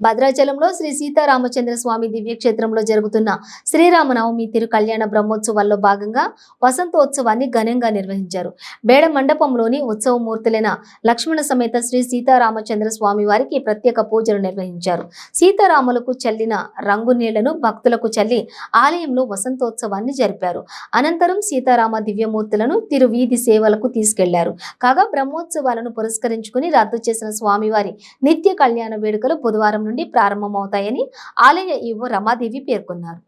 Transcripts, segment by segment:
భద్రాచలంలో శ్రీ సీతారామచంద్ర స్వామి దివ్యక్షేత్రంలో జరుగుతున్న శ్రీరామనవమి తిరు కళ్యాణ బ్రహ్మోత్సవాల్లో భాగంగా వసంతోత్సవాన్ని ఘనంగా నిర్వహించారు. బేడ మండపంలోని ఉత్సవమూర్తులైన లక్ష్మణ సమేత శ్రీ సీతారామచంద్ర స్వామి వారికి ప్రత్యేక పూజలు నిర్వహించారు. సీతారాములకు చల్లిన రంగు నీళ్ళను భక్తులకు చల్లి ఆలయంలో వసంతోత్సవాన్ని జరిపారు. అనంతరం సీతారామ దివ్యమూర్తులను తిరు వీధి సేవలకు తీసుకెళ్ళారు. కాగా బ్రహ్మోత్సవాలను పురస్కరించుకుని రద్దు చేసిన స్వామివారి నిత్య కళ్యాణ వేడుకలు బుధవారం నుండి ప్రారంభమవుతాయని ఆలయ ఈవో రమాదేవి పేర్కొన్నారు.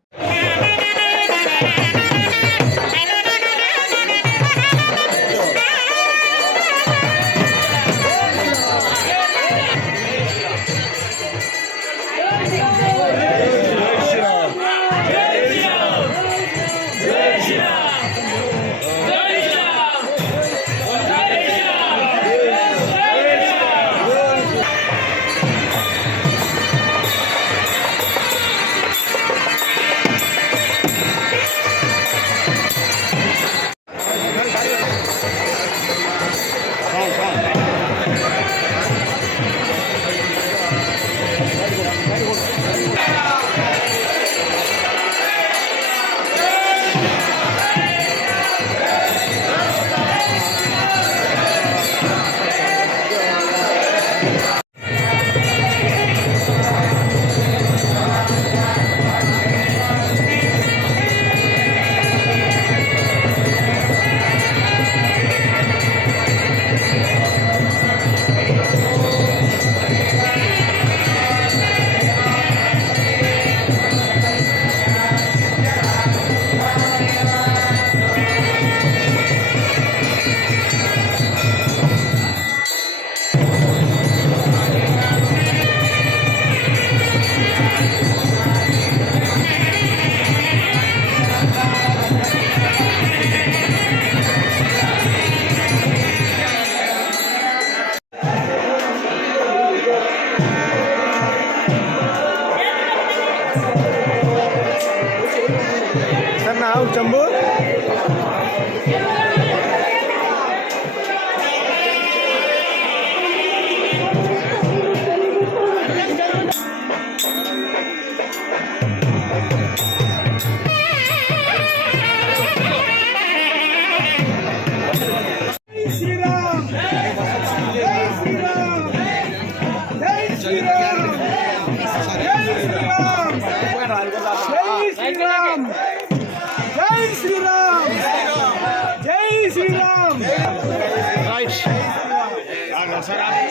చంబు. శ్రీరామ్. జై శ్రీరామ్. pasar algo.